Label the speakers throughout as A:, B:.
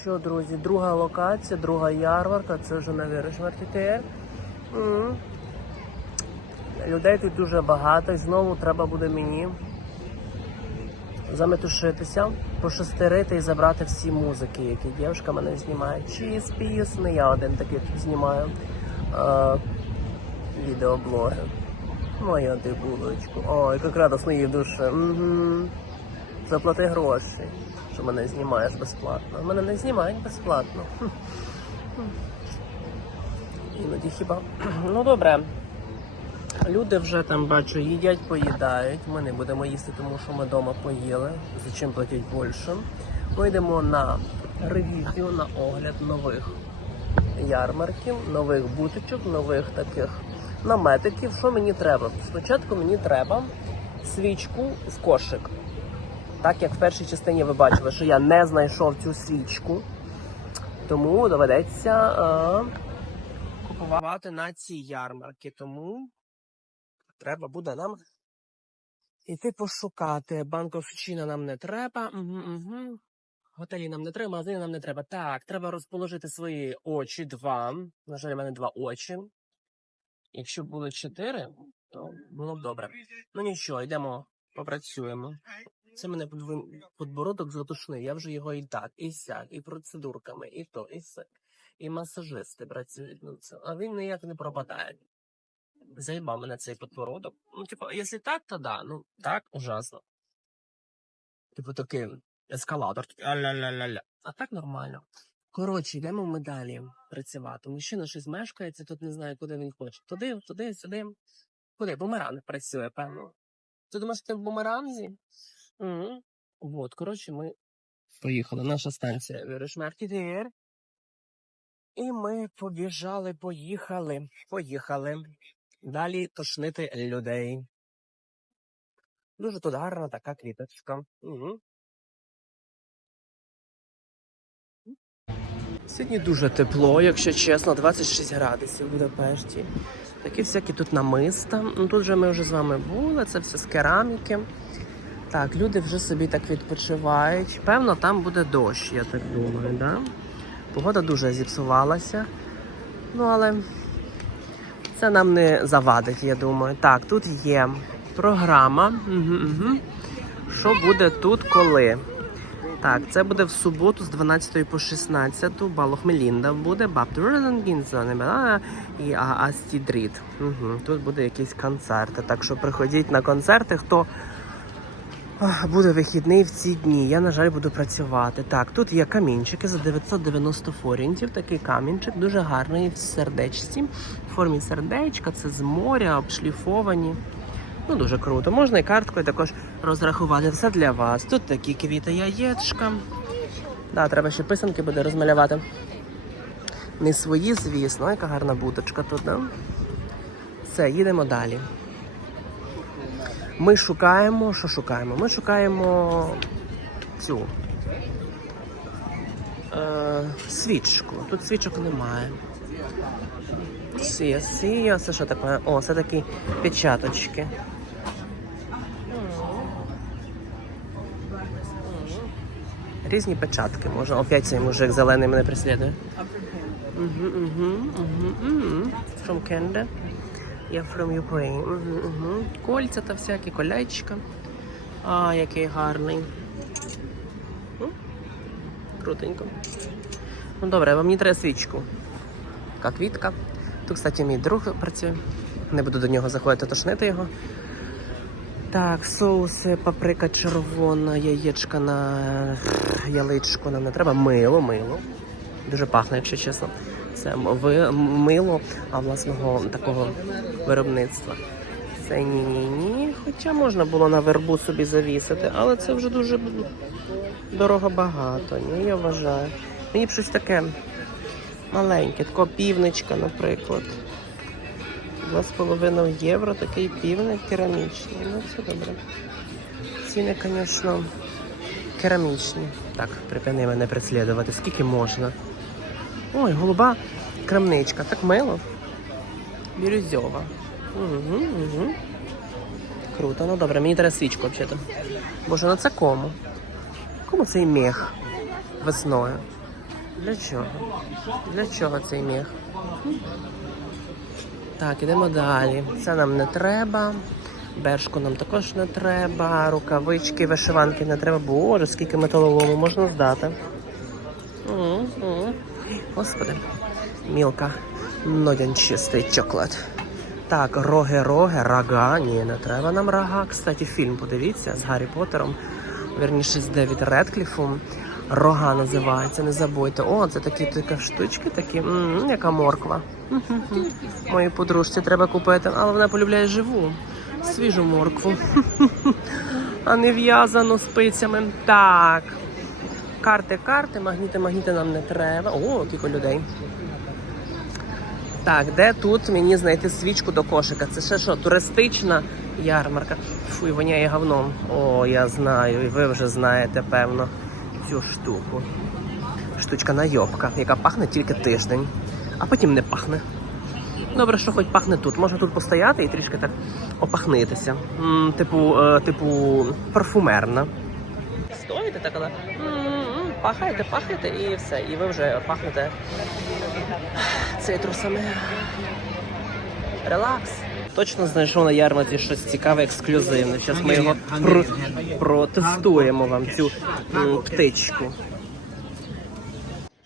A: Що, друзі, друга локація, друга ярмарка, це вже на Віришмарті ТР. Людей тут дуже багато, і знову треба буде мені заметушитися, пошестерити і забрати всі музики, які дівчинка мене знімає. Чиїсь піс, не я один такий тут знімаю. А, відеоблоги. Моя ти булочку. Ой, як радосно їй в душі. Угу. Заплати гроші, що мене знімаєш безплатно. Мене не знімають безплатно. Іноді хіба. Ну добре. Люди вже там бачу, їдять, поїдають. Ми не будемо їсти, тому що ми вдома поїли. За чим платять більше. Ми йдемо на ревізію, на огляд нових ярмарків, нових бутичок, нових таких наметиків. Що мені треба? Спочатку мені треба свічку в кошик. Так як в першій частині ви бачили, що я не знайшов цю свічку, тому доведеться е, купувати на ці ярмарки. Тому треба буде нам іти пошукати. Банковщина нам не треба. Угу, угу. Готелі нам не треба, магазини нам не треба. Так, треба розположити свої очі два. На жаль, у мене два очі. Якщо б було чотири, то було б добре. Ну нічого, йдемо, попрацюємо. Це мене подбородок затушний. Я вже його і так, і сяк, і процедурками, і то, і все. І масажисти працюють над цим. А він ніяк не пропадає. Заїбав мене цей подбородок. Ну, типу, якщо так, то да. Ну, так, ужасно. Типу такий ескалатор. а-ля-ля-ля-ля. А так нормально. Коротше, йдемо ми далі працювати. Мужчина щось мешкається, тут не знаю, куди він хоче. Туди, туди, сюди. Куди? Бумеранг працює, певно. Ти думаєш, ти в бумеранзі? Угу. Вот, коротше, ми поїхали. Наша станція Віришмарті І ми побіжали, поїхали, поїхали. Далі тошнити людей. Дуже тут гарна така квіточка. Угу. Сьогодні дуже тепло, якщо чесно, 26 градусів в Будапешті. Такі всякі тут намиста. Ну тут вже ми вже з вами були, це все з кераміки. Так, люди вже собі так відпочивають. Певно, там буде дощ, я так думаю, да? Погода дуже зіпсувалася. Ну, але це нам не завадить, я думаю. Так, тут є програма. Угу, угу. Що буде тут коли? Так, це буде в суботу з 12 по 16. Балох Мелінда буде, Баптурен Гінзон і Астідріт. Угу. Тут буде якісь концерти. Так що приходіть на концерти, хто буде вихідний в ці дні. Я, на жаль, буду працювати. Так, тут є камінчики за 990 форінтів. Такий камінчик, дуже гарний в сердечці. В формі сердечка, це з моря, обшліфовані. Ну, дуже круто. Можна і карткою також розрахувати. Все для вас. Тут такі квіти яєчка. Да, треба ще писанки буде розмалювати. Не свої, звісно, яка гарна буточка тут, да? Все, їдемо далі. Ми шукаємо, що шукаємо? Ми шукаємо цю е, свічку. Тут свічок немає. Сія, сія, це що таке? О, це такі печаточки. Різні печатки можна. Опять цей мужик зелений мене преслідує. Угу, угу, угу, угу. From Canada. Я from Ukraine. Угу, угу. Кольця та всякі, колечка. А, який гарний. Крутенько. Ну добре, вам мені треба свічку. Така квітка. Тут, кстати, мій друг працює. Не буду до нього заходити, тошнити його. Так, соуси, паприка червона, яєчка на яличку нам не треба. Мило, мило. Дуже пахне, якщо чесно. Це мило а власного такого виробництва. Це ні-ні-ні. Хоча можна було на вербу собі завісити, але це вже дуже дорого багато. Ні, я вважаю. Мені б щось таке маленьке, такого півничка, наприклад. Два з половиною євро такий півник керамічний. Ну, це добре. Ціни, звісно, керамічні. Так, припини мене преслідувати. Скільки можна? Ой, голуба крамничка. Так мило. Бірюзьова. Угу, угу. Круто, ну добре, мені треба свічку взагалі. Боже, ну це кому? Кому цей мех весною? Для чого? Для чого цей міг? Так, ідемо далі. Це нам не треба. Бершку нам також не треба. Рукавички, вишиванки не треба. Боже, скільки металолому можна здати. М, м. Господи. Мілка. Нодянчистий чоклад. Так, роги-роги, рога. Ні, не треба нам рога. Кстати, фільм подивіться з Гаррі Поттером. Вірніше з Девід Редкліфом. Рога називається, не забудьте. О, це такі така штучки, такі, м, яка морква. Моїй подружці треба купити, але вона полюбляє живу, свіжу моркву. А не в'язану спицями. Так. Карти, карти, магніти, магніти нам не треба. О, кілька людей. Так, де тут мені знайти свічку до кошика? Це ще що, туристична ярмарка? Фуй, воняє говном. О, я знаю, і ви вже знаєте, певно, цю штуку. Штучка найобка, яка пахне тільки тиждень, а потім не пахне. Добре, що хоч пахне тут. Можна тут постояти і трішки так опахнитися. М, типу, е, типу, парфумерна. Стоїте так, але пахаєте, пахаєте і все. І ви вже пахнете цитрусами. Релакс. Точно знайшов на ярмарці щось цікаве, ексклюзивне. Зараз ми його про- протестуємо вам цю м, птичку.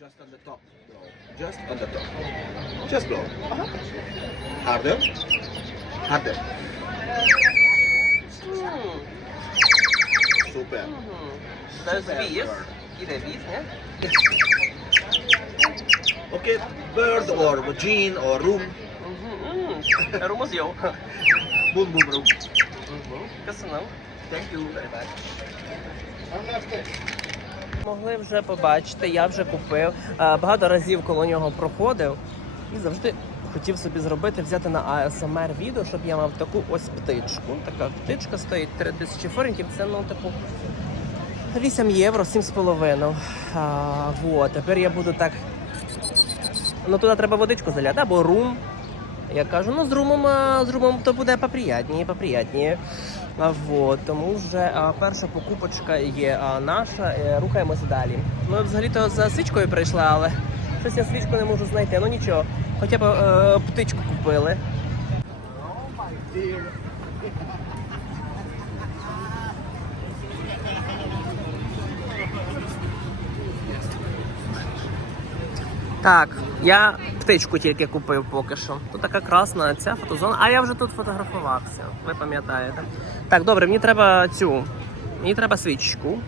B: Just on the top, blow. Just on the top. Just blow. Harder. Harder. Super.
A: Іде віз, не?
B: Okay, bird or jean or room.
A: Румозйов.
B: Boom, boom, room.
A: Касанов.
B: Thank you very much.
A: Могли вже побачити, я вже купив. Е, Багато разів коло нього проходив і завжди хотів собі зробити, взяти на ASMR відео, щоб я мав таку ось птичку. Така птичка стоїть 3000 форінтів. Це ну типу 8 євро, 7,5. А, вот. Тепер я буду так. Ну туди треба водичку заляти, або рум. Я кажу, ну з румом, а, з румом то буде поприятніше, поприятніше. А, Вот, тому вже а, перша покупочка є а, наша. Е, рухаємося далі. Ми взагалі-то за свічкою прийшли, але щось я свічку не можу знайти. Ну нічого, хоча б е, птичку купили. Так, я птичку тільки купив поки що. Тут така красна ця фотозона, а я вже тут фотографувався. Ви пам'ятаєте. Так, добре, мені треба цю. Мені треба свічку.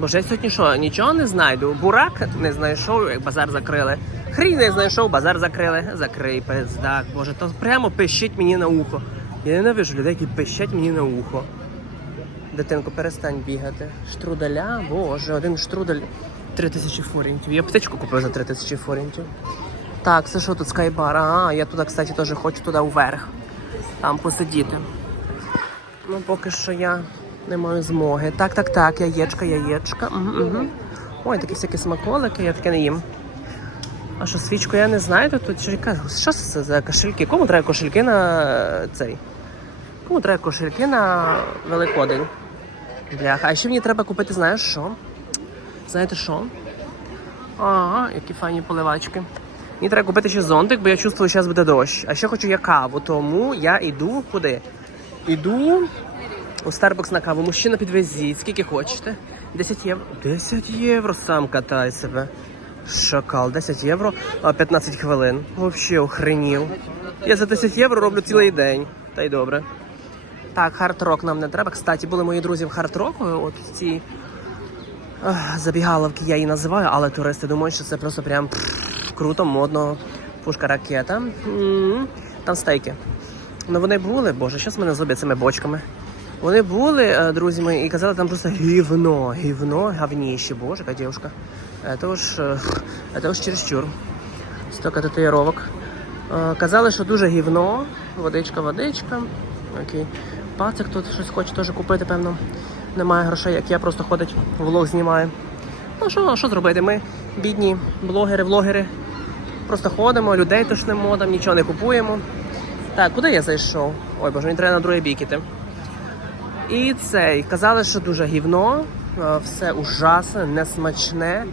A: Боже, я сьогодні що, нічого не знайду. Бурак не знайшов, як базар закрили. Хрін не знайшов, базар закрили. Закрий пиздак. Боже, то прямо пищить мені на ухо. Я ненавижу людей, які пищать мені на ухо. Дитинко, перестань бігати. Штруделя, боже, один штрудель 3000 форінтів. Я птичку купив за 3000 форінтів. Так, це що тут скайбар? Ага, я туди, кстати, теж хочу туди вверх. Там посидіти. Ну, поки що я не маю змоги. Так, так, так, яєчка, яєчка. Угу. Ой, такі всякі смаколики, я таке не їм. А що, свічку я не знаю, то тут що це за кошельки? Кому треба кошельки на е, цей? Кому треба кошельки на Великодень? Бляха. А ще мені треба купити, знаєш що? Знаєте що? Ага, які файні поливачки. Мені треба купити ще зонтик, бо я чувствую, що зараз буде дощ. А ще хочу я каву, тому я йду куди? Іду у Starbucks на каву. Мужчина підвезіть, скільки хочете. 10 євро. 10 євро сам катай себе. Шакал, 10 євро, 15 хвилин. Взагалі охренів. Я за 10 євро роблю цілий день. Та й добре. Так, хард-рок нам не треба. Кстати, були мої друзі в хард-року, от в забігаловки я її називаю, але туристи думають, що це просто прям круто, модно, пушка ракета. Там стейки. Ну вони були, боже, що з мене зроблять цими бочками. Вони були, е, друзі мої, і казали, там просто гівно, гівно, гавніще, боже, яка дівчинка. Это уж, е, уж чересчур. Столько татуїровок. Е, Казали, що дуже гівно, водичка, водичка. Окей. Пацик тут щось хоче теж купити, певно. Немає грошей, як я просто ходить, влог знімає. Ну що, що зробити? Ми бідні блогери, влогери. Просто ходимо, людей тошнемо, там нічого не купуємо. Так, куди я зайшов? Ой, боже, мені треба на другий бік іти. І цей. Казали, що дуже гівно, е, все ужасне, несмачне.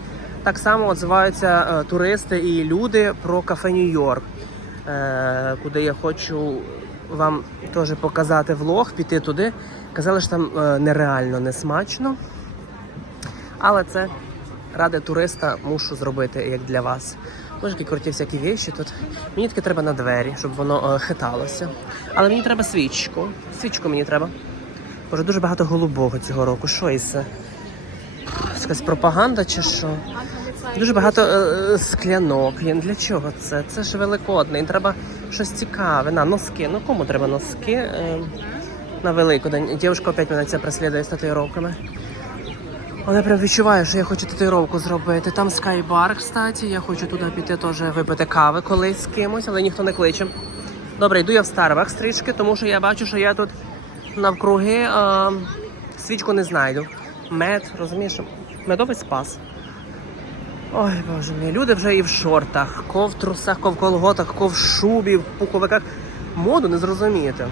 A: Так само отзиваються е, туристи і люди про кафе Нью-Йорк, е, куди я хочу вам теж показати влог, піти туди. Казали, що там е, нереально несмачно. Але це ради туриста мушу зробити як для вас. Боже, які круті всякі віші тут. Мені таке треба на двері, щоб воно е, хиталося. Але мені треба свічку. Свічку мені треба. Боже, дуже багато голубого цього року. Що із це? Якась пропаганда чи що? Дуже багато е, е, склянок. Для чого це? Це ж великодний. Треба щось цікаве. На носки. Ну кому треба носки? Е, на Великодень. Дівчинка опять мене це преслідує з татуїровками. Але прям відчуваю, що я хочу татуїровку зробити. Там скайбар, кстати. Я хочу туди піти теж випити кави колись з кимось, але ніхто не кличе. Добре, йду я в Starbucks трішки, тому що я бачу, що я тут навкруги е, свічку не знайду. Мед, розумієш? Медовий спас. Ой, боже мій, люди вже і в шортах, ко в трусах, ко в колготах, ко в шубі, в пуховиках. Моду не зрозумієте.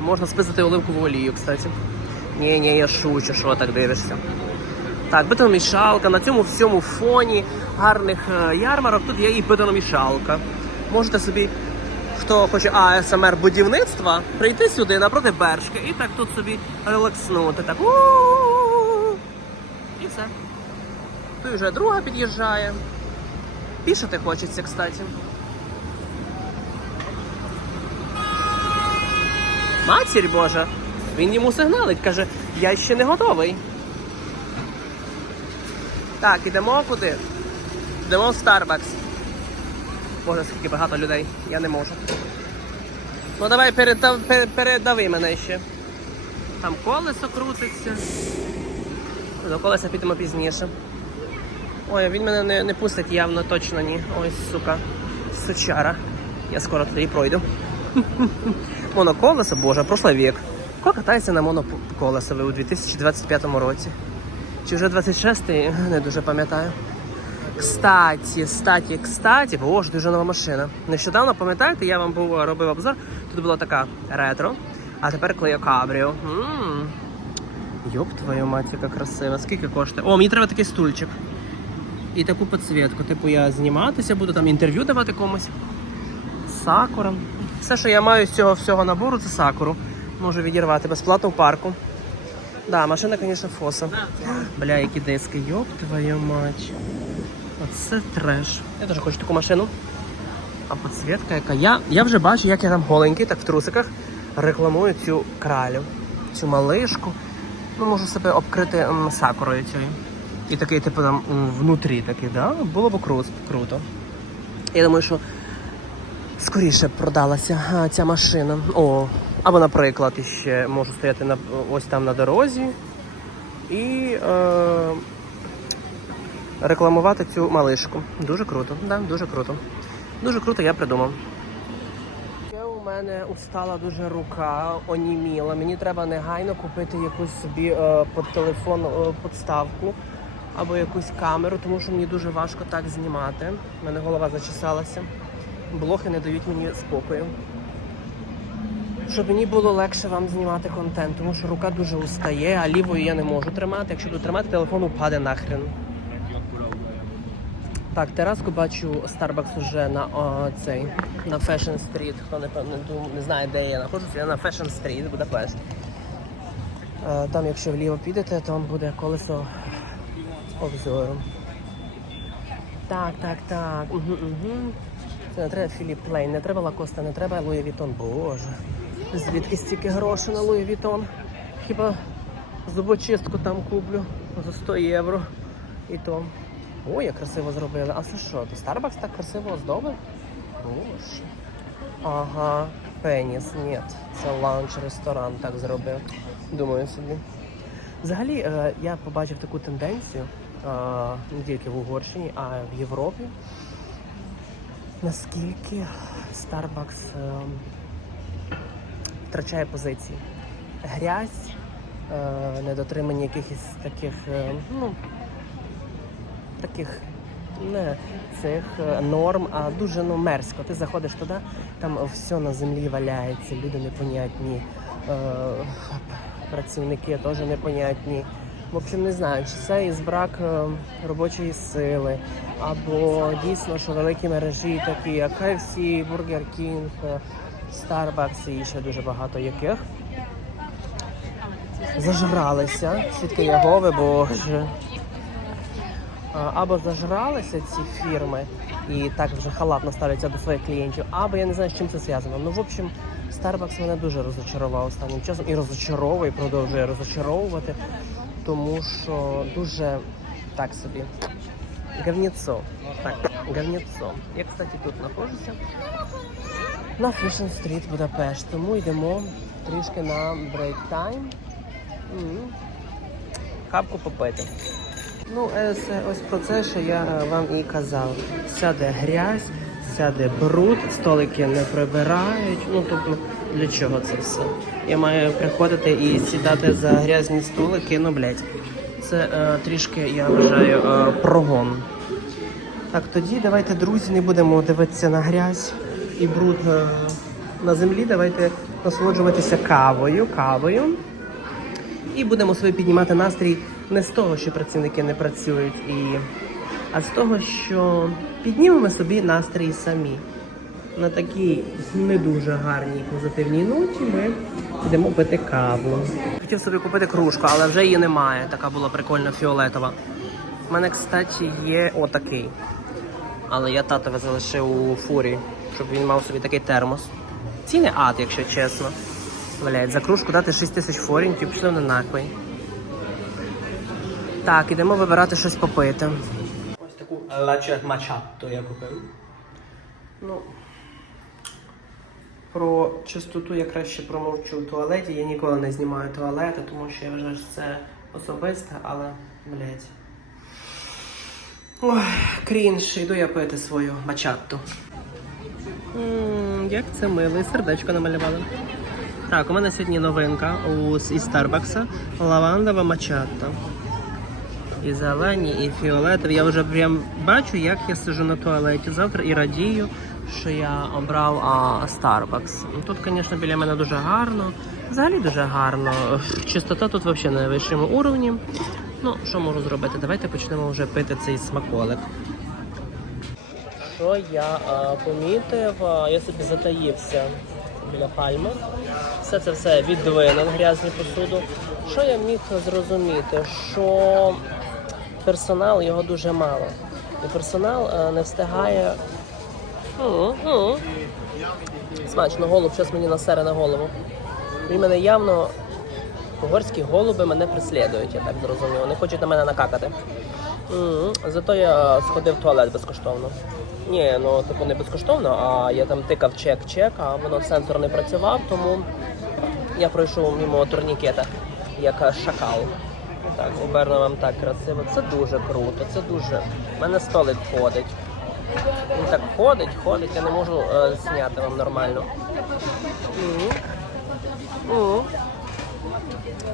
A: Можна списати оливкову олію, кстати. Ні, ні, я шучу, що так дивишся. Так, бетономішалка. На цьому всьому фоні гарних е, ярмарок тут є і бетономішалка. Можете собі, хто хоче АСМР будівництва, прийти сюди напроти бершки і так тут собі релакснути. Так. у-у-у. І все. Тут вже друга під'їжджає. Пішати хочеться, кстати. Матір Божа, він йому сигналить, каже, я ще не готовий. Так, ідемо куди? Йдемо в Starbucks. Боже, скільки багато людей, я не можу. Ну давай передав, передави мене ще. Там колесо крутиться. До колеса підемо пізніше. Ой, він мене не, не пустить явно, точно ні. Ой, сука, сучара. Я скоро туди і пройду. Моноколесо, боже, прошлый век. Хто катається на моноколесові у 2025 році? Чи вже 26-й? Не дуже пам'ятаю. Кстаті, кстаті, кстаті, боже, дуже нова машина. Нещодавно, пам'ятаєте, я вам був робив обзор. Тут була така ретро, а тепер Клео Кабріо. Йоп, твою мать, яка красива. Скільки коштує? О, мені треба такий стульчик. І таку підсвітку. Типу я зніматися буду, там інтерв'ю давати комусь. Сакура. Все, що я маю з цього всього набору, це сакуру. Можу відірвати безплатно в парку. Да, машина, звісно, фоса. Бля, які диски, йоп твою мать. Оце треш. Я теж хочу таку машину. А підсвітка яка. Я, я вже бачу, як я там голенький, так в трусиках рекламую цю кралю, цю малишку. Ну, можу себе обкрити м, сакурою цією. І такий, типу, там внутрі такий, да? Було б кру- круто. Я думаю, що скоріше продалася а, ця машина. О, або, наприклад, ще можу стояти на, ось там на дорозі і е, рекламувати цю малишку. Дуже круто, да, дуже круто. Дуже круто, я придумав. У мене устала дуже рука, оніміла. Мені треба негайно купити якусь собі е, під телефон е, подставку або якусь камеру, тому що мені дуже важко так знімати. У мене голова зачесалася. Блохи не дають мені спокою. Щоб мені було легше вам знімати контент, тому що рука дуже устає, а лівою я не можу тримати. Якщо буду тримати, телефон упаде нахрен. Так, тераску бачу Starbucks уже на о, цей на Fashion Street. Хто не, не, не знає, де я знаходжуся, я на Fashion Street, Будапешт. Е, Там, якщо вліво підете, там буде колесо обзору. Так, так, так. Угу, угу. Це не треба Філіп Плейн, не треба Лакоста, не треба Луї Вітон. Боже. Звідки стільки грошей на Луї Вітон? Хіба зубочистку там куплю за 100 євро. І то. Ой, як красиво зробили. А це що? То Starbucks так красиво оздобив? Боже. Ага, пеніс, ні. Це лаунч-ресторан так зробив. Думаю собі. Взагалі, е, я побачив таку тенденцію не тільки в Угорщині, а в Європі. Наскільки Starbucks е, втрачає позиції. Грязь, е, недотримання якихось таких, е, ну, таких не цих норм, а дуже ну, мерзко. Ти заходиш туди, там все на землі валяється, люди непонятні, працівники теж непонятні. В общем, не знаю, чи це із брак е, робочої сили, або дійсно, що великі мережі, такі як KFC, Burger King, е, Starbucks і ще дуже багато яких. Зажралися, свідки Єгови, боже. Або зажралися ці фірми і так вже халатно ставляться до своїх клієнтів, або я не знаю, з чим це зв'язано. Ну, в общем, Starbucks мене дуже розочарував останнім часом і розочаровує, продовжує розочаровувати, тому що дуже так собі. Говніцо. Так, говніцо. Я, кстати, тут знаходжуся на Fashion Street Будапешт, тому йдемо трішки на брейк тайм. Капку попити. Ну, е, ось про це, що я е, вам і казав. Сяде грязь, сяде бруд, столики не прибирають. Ну, тобто, для чого це все? Я маю приходити і сідати за грязні столики, ну, блядь. Це е, трішки, я вважаю, е, прогон. Так, тоді давайте, друзі, не будемо дивитися на грязь і бруд е, на землі. Давайте насолоджуватися кавою, кавою. І будемо собі піднімати настрій не з того, що працівники не працюють, і... а з того, що піднімемо собі настрій самі. На такій не дуже гарній позитивній ноті ми йдемо пити каву. Хотів собі купити кружку, але вже її немає. Така була прикольна фіолетова. У мене, кстати, є отакий. Але я татове залишив у фурі, щоб він мав собі такий термос. Ціни ад, якщо чесно. Блять, за кружку дати 6 тисяч форінтів, пішли вони нахуй. Так, ідемо вибирати щось попити. Ось таку лаче мачатто я купив. Ну, про чистоту я краще промовчу в туалеті. Я ніколи не знімаю туалети, тому що я вважаю, що це особисте, але, блять. Ой, крінж, йду я пити свою мачатту. М, Як це мило, сердечко намалювали. Так, у мене сьогодні новинка із Старбакса лавандова мачатта. І зелені, і фіолетові. Я вже прям бачу, як я сижу на туалеті завтра і радію, що я обрав а, Starbucks. Ну, Тут, звісно, біля мене дуже гарно. Взагалі дуже гарно. Чистота тут взагалі на вищому уровні. Ну, що можу зробити? Давайте почнемо вже пити цей смаколик. Що я а, помітив, а, я собі затаївся біля пальми. Все це все віддвинув грязну посуду. Що я міг зрозуміти? Що персонал його дуже мало. І персонал а, не встигає. М, м. Смачно, голуб, щось мені насере на голову. Він мене явно. Угорські голуби мене преслідують, я так зрозумів. Вони хочуть на мене накакати. М, Зато я сходив в туалет безкоштовно. Ні, ну типу не безкоштовно, а я там тикав чек-чек, а воно сенсор не працював, тому я пройшов мимо турнікета, як шакал. Так, оберну вам так красиво. Це дуже круто, це дуже. У мене столик ходить. Він так ходить, ходить, я не можу е, зняти вам нормально. М. М.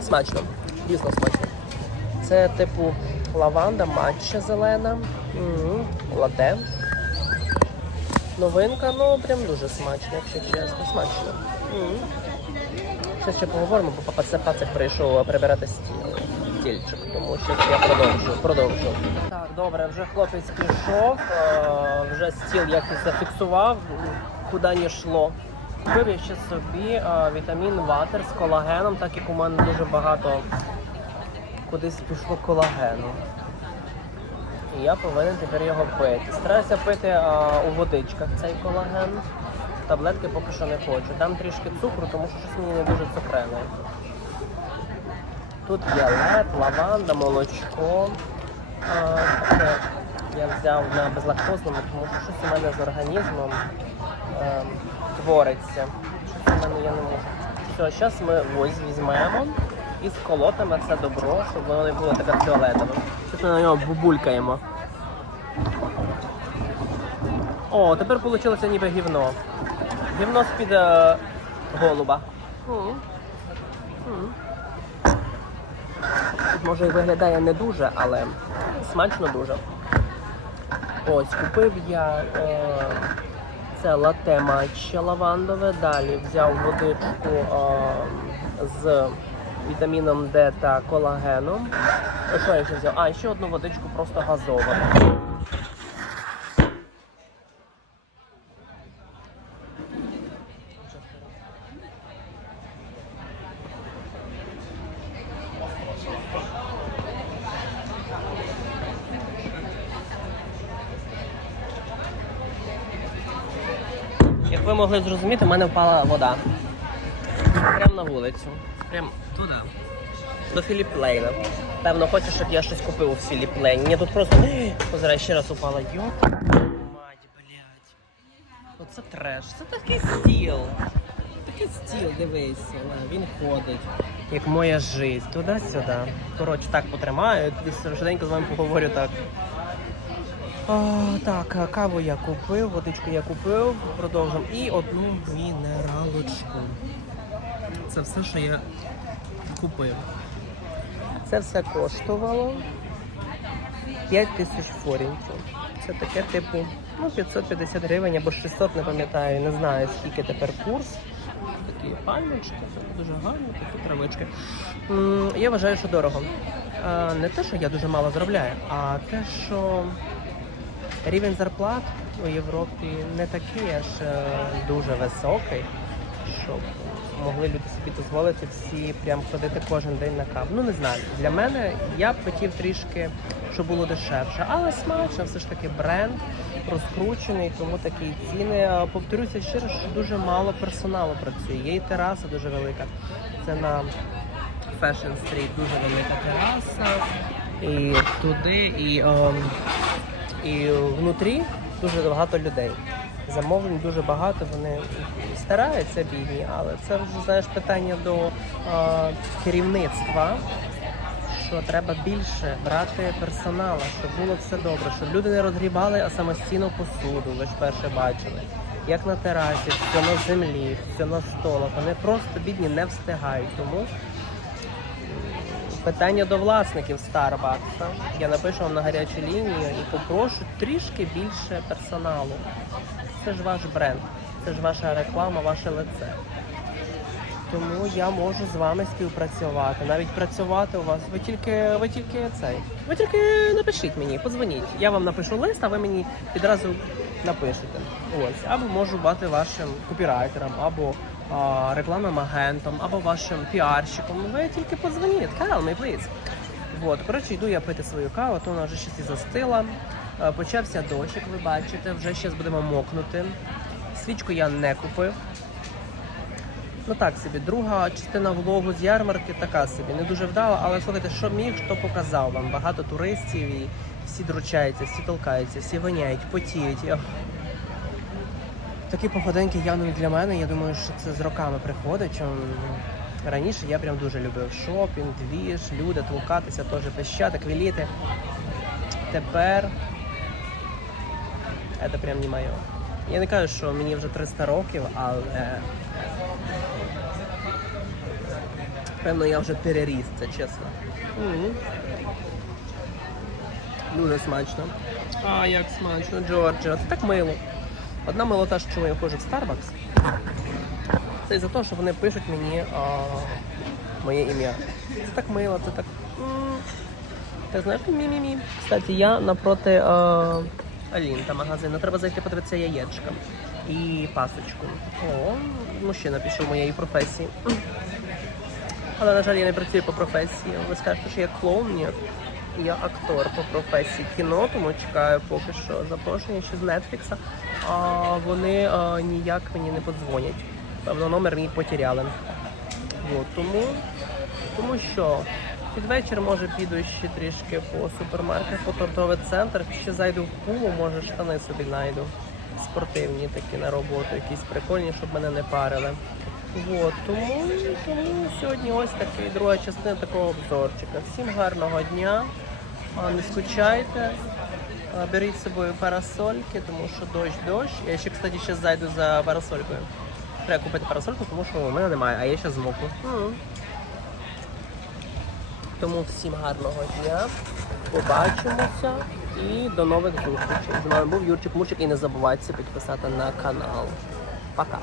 A: Смачно, дійсно смачно. Це типу лаванда, матча зелена, м, ладе. Новинка, ну прям дуже смачно, якщо чесно, смачно. М. Ще ще поговоримо, бо папа це прийшов прибирати стіл. Стільчик, тому що я продовжу, продовжу. Так, добре, вже хлопець пішов, е, вже стіл як і зафіксував, куди не йшло. Купив я ще собі е, вітамін ватер з колагеном, так як у мене дуже багато кудись пішло колагену. І я повинен тепер його пити. Стараюся пити а, у водичках цей колаген. Таблетки поки що не хочу. Дам трішки цукру, тому що щось мені не дуже цукрене. Тут є лед, лаванда, молочко. А, я взяв на безлактозному, тому що щось у мене з організмом ем, твориться. Щось у мене я не можу. Все, зараз ми ось візьмемо і сколотимо це добро, щоб воно не було таке фіолетове. Щось ми на нього бубулькаємо. О, тепер вийшло ніби гівно. Гівно з-під е, голуба. М. М. Може і виглядає не дуже, але смачно дуже. Ось, купив я е, це лате матче лавандове. Далі взяв водичку е, з вітаміном Д та колагеном. Що я ще взяв? А, ще одну водичку просто газовану. Ви могли зрозуміти, в мене впала вода. Прямо на вулицю. Прямо туди. До Філіп Лейна. Певно, хочеш, щоб я щось купив у Філіп Лейні. Ні, тут просто. Позирай, ще раз упала. Йоп. Мать, блядь. Оце треш. Це такий стіл. Такий стіл, дивись. Він ходить. Як моя жизнь. Туди-сюди. Коротше, так потримаю. Швиденько з вами поговорю так. А, так, каву я купив, водичку я купив, продовжимо. І одну мінералочку. Це все, що я купив. Це все коштувало 5 тисяч форінтів. Це таке типу ну, 550 гривень або 600, не пам'ятаю, не знаю скільки тепер курс. Такі пальмочки, дуже гарні, такі травички. Я вважаю, що дорого. Не те, що я дуже мало заробляю, а те, що рівень зарплат у Європі не такий аж е, дуже високий, щоб могли люди собі дозволити всі прям ходити кожен день на каву. Ну не знаю. Для мене я б хотів трішки, щоб було дешевше, але смачно, все ж таки бренд розкручений, тому такі ціни. А, Повторюся щиро, що дуже мало персоналу працює. Є і тераса дуже велика. Це на Fashion Street дуже велика тераса. І туди, і, ем, і внутрі дуже багато людей. Замовлень дуже багато, вони стараються бідні, але це вже знаєш питання до е, керівництва, що треба більше брати персонала, щоб було все добре, щоб люди не розгрібали а самостійно посуду. Ви ж перше бачили. Як на терасі, все на землі, все на столах. Вони просто бідні не встигають. Тому Питання до власників Starbucks. Я напишу вам на гарячу лінію і попрошу трішки більше персоналу. Це ж ваш бренд, це ж ваша реклама, ваше лице. Тому я можу з вами співпрацювати, навіть працювати у вас. Ви тільки, ви тільки цей. Ви тільки напишіть мені, подзвоніть. Я вам напишу лист, а ви мені відразу напишете. Ось, або можу бути вашим копірайтером, або рекламним агентом, або вашим піарщиком. Ви тільки подзвоніть. Call me, please. От, коротше, йду я пити свою каву, то вона вже щось і застила. Е, Почався дощ, як ви бачите, вже зараз будемо мокнути. Свічку я не купив. Ну так собі, друга частина влогу з ярмарки така собі, не дуже вдала, але слухайте, що міг, що показав вам. Багато туристів і всі дручаються, всі толкаються, всі воняють, потіють. Такі походеньки явно не для мене. Я думаю, що це з роками приходить. Раніше я прям дуже любив шопінг, двіж, люди, толкатися, теж пищати, квіліти. Тепер це прям не моє. Я не кажу, що мені вже 300 років, але певно я вже переріс це, чесно. Мгм. Дуже смачно. А, як смачно, Джорджія. Це так мило. Одна милота, що я ходжу в Starbucks, це із-за того, що вони пишуть мені а, моє ім'я. Це так мило, це так. Ти знаєш, мі-мі-мі. Кстати, я напроти а, Алінта магазину. Треба зайти подивитися яєчка і пасочку. О, мужчина пішов моєї професії. Але, на жаль, я не працюю по професії. Ви скажете, що я клоун? Ні. Я актор по професії кіно, тому чекаю поки що запрошення ще з Netflix. А вони а, ніяк мені не подзвонять. Певно, номер мій потеряли. От, тому, тому що під вечір може піду ще трішки по супермаркет, по торговий центр, ще зайду в пуму, може штани собі знайду. Спортивні такі на роботу, якісь прикольні, щоб мене не парили. От, тому, тому сьогодні ось такий друга частина такого обзорчика. Всім гарного дня, не скучайте, беріть з собою парасольки, тому що дощ дощ. Я ще, кстати, ще зайду за парасолькою. Треба купити парасольку, тому що у мене немає, а я ще змокну. Тому всім гарного дня, побачимося і до нових зустрічей. З вами був Юрчик Мурчик і не забувайте підписати на канал. Пока!